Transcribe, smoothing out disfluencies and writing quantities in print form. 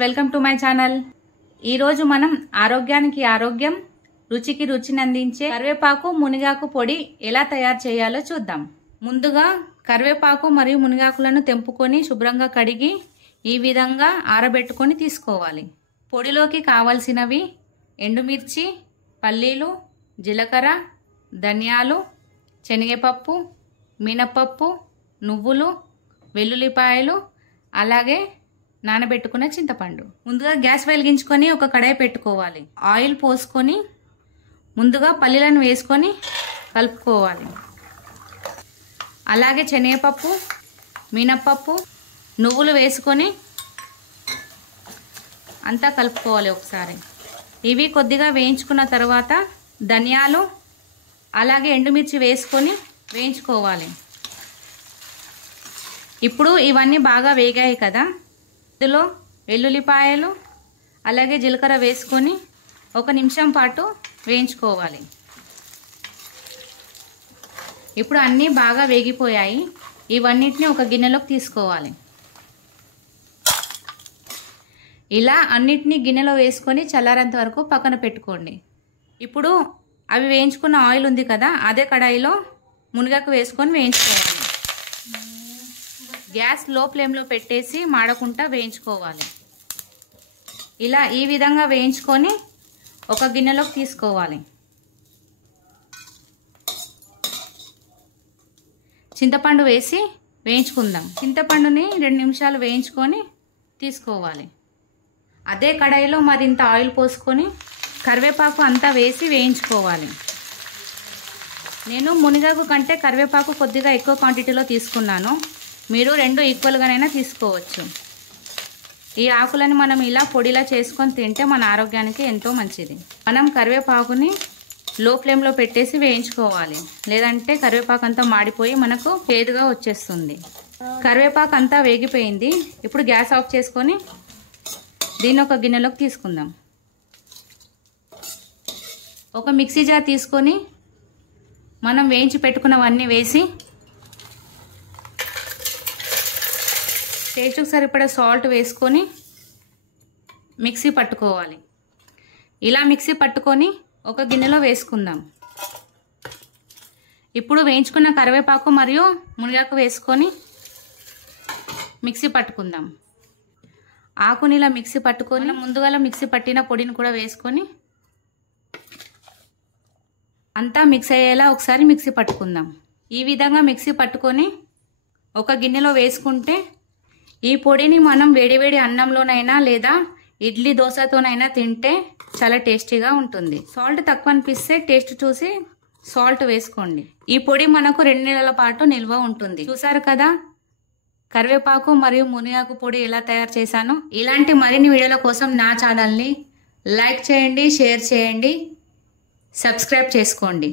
Welcome to my channel. ఈరోజు మనం ఆరోగ్యానికి ఆరోగ్యం, రుచికి రుచిని అందించే కరివేపాకు మునగాకు పొడి ఎలా తయారు చేయాలో చూద్దాం. ముందుగా కరివేపాకు మరియు మునగాకులను తెంపుకొని శుభ్రంగా కడిగి ఈ విధంగా ఆరబెట్టుకొని తీసుకోవాలి. పొడిలోకి కావలసినవి ఎండుమిర్చి, పల్లీలు, జీలకర్ర, ధనియాలు, శనగపప్పు, మినపప్పు, నువ్వులు, వెల్లుల్లిపాయలు, అలాగే నానబెట్టుకున్న చింతపండు. ముందుగా గ్యాస్ వెలిగించుకొని ఒక కడాయి పెట్టుకోవాలి. ఆయిల్ పోసుకొని ముందుగా పల్లీలను వేసుకొని కలుపుకోవాలి. అలాగే శనగపప్పు, మినపప్పు, నువ్వులు వేసుకొని అంతా కలుపుకోవాలి ఒకసారి. ఇవి కొద్దిగా వేయించుకున్న తర్వాత ధనియాలు అలాగే ఎండుమిర్చి వేసుకొని వేయించుకోవాలి. ఇప్పుడు ఇవన్నీ బాగా వేగాయి కదా, ఇందులో వెల్లుల్లిపాయలు అలాగే జీలకర్ర వేసుకొని 1 నిమిషం పాటు వేయించుకోవాలి. ఇప్పుడు అన్నీ బాగా వేగిపోయాయి. ఇవన్నిటిని ఒక గిన్నెలోకి తీసుకోవాలి. ఇలా అన్నిటినీ గిన్నెలో వేసుకొని చల్లారేంత వరకు పక్కన పెట్టుకోండి. ఇప్పుడు అవి వేయించుకున్న ఆయిల్ ఉంది కదా, అదే కడాయిలో మునగాకు వేసుకొని వేయించుకోవాలి. గ్యాస్ లో ఫ్లేమ్లో పెట్టేసి మాడకుండా వేయించుకోవాలి. ఇలా ఈ విధంగా వేయించుకొని ఒక గిన్నెలోకి తీసుకోవాలి. చింతపండు వేసి వేయించుకుందాం. చింతపండుని 2 నిమిషాలు వేయించుకొని తీసుకోవాలి. అదే కడాయిలో మరింత ఆయిల్ పోసుకొని కరివేపాకు అంతా వేసి వేయించుకోవాలి. నేను మునగాకు కంటే కరివేపాకు కొద్దిగా ఎక్కువ క్వాంటిటీలో తీసుకున్నాను. మీరు 2 ఈక్వల్గానైనా తీసుకోవచ్చు. ఈ ఆకులని మనం ఇలా పొడిలా చేసుకొని తింటే మన ఆరోగ్యానికి ఎంతో మంచిది. మనం కరివేపాకుని లో ఫ్లేమ్లో పెట్టేసి వేయించుకోవాలి, లేదంటే కరివేపాకు అంతా మాడిపోయి మనకు చేదుగా వచ్చేస్తుంది. కరివేపాకు అంతా వేగిపోయింది. ఇప్పుడు గ్యాస్ ఆఫ్ చేసుకొని దీన్ని ఒక గిన్నెలోకి తీసుకుందాం. ఒక మిక్సీ జార్ తీసుకొని మనం వేయించి పెట్టుకున్నవన్నీ వేసి టేస్ట్కి సరిపడే సాల్ట్ వేసుకొని మిక్సీ పట్టుకోవాలి. ఇలా మిక్సీ పట్టుకొని ఒక గిన్నెలో వేసుకుందాం. ఇప్పుడు వేయించుకున్న కరివేపాకు మరియు మునగాకు వేసుకొని మిక్సీ పట్టుకుందాం. ఆకుని ఇలా మిక్సీ పట్టుకొని ముందుగా మిక్సీ పట్టిన పొడిని కూడా వేసుకొని అంతా మిక్స్ అయ్యేలా ఒకసారి మిక్సీ పట్టుకుందాం. ఈ విధంగా మిక్సీ పట్టుకొని ఒక గిన్నెలో వేసుకుంటే ఈ పొడిని మనం వేడివేడి అన్నంలోనైనా లేదా ఇడ్లీ దోశతోనైనా తింటే చాలా టేస్టీగా ఉంటుంది. సాల్ట్ తక్కువ అనిపిస్తే టేస్ట్ చూసి సాల్ట్ వేసుకోండి. ఈ పొడి మనకు 2 నెలల పాటు నిల్వ ఉంటుంది. చూసారు కదా కరివేపాకు మరియు మునగాకు పొడి ఎలా తయారు చేశానో. ఇలాంటి మరిన్ని వీడియోల కోసం నా ఛానల్ని లైక్ చేయండి, షేర్ చేయండి, సబ్స్క్రైబ్ చేసుకోండి.